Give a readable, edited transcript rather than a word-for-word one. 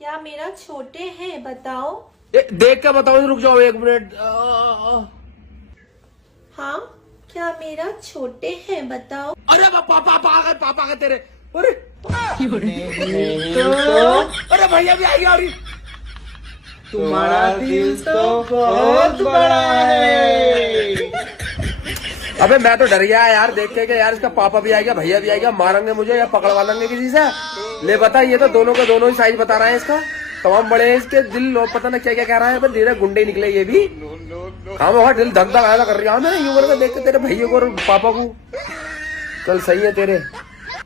क्या मेरा छोटे हैं बताओ। देख के बताओ, रुक जाओ 1 मिनट। हाँ, क्या मेरा छोटे हैं बताओ। अरे पापा आ गए तेरे। अरे अरे भैया भी आ गया। अरे तुम्हारा दिल तो बहुत बड़ा है। अबे मैं तो डर गया यार देख के कि यार इसका पापा भी आ गया, भैया भी आ गया, मारेंगे मुझे या पकड़वा लेंगे किसी से। ले बता, ये तो दोनों का दोनों ही साइज बता रहा है इसका। तमाम बड़े हैं इसके दिल, पता ना क्या क्या कह रहा है। पर धीरे गुंडे निकले ये भी। हाँ वहाँ दिल धक धक ऐसा कर रहा है यूं करके देख के तेरे भैया को और पापा को। चल सही है तेरे।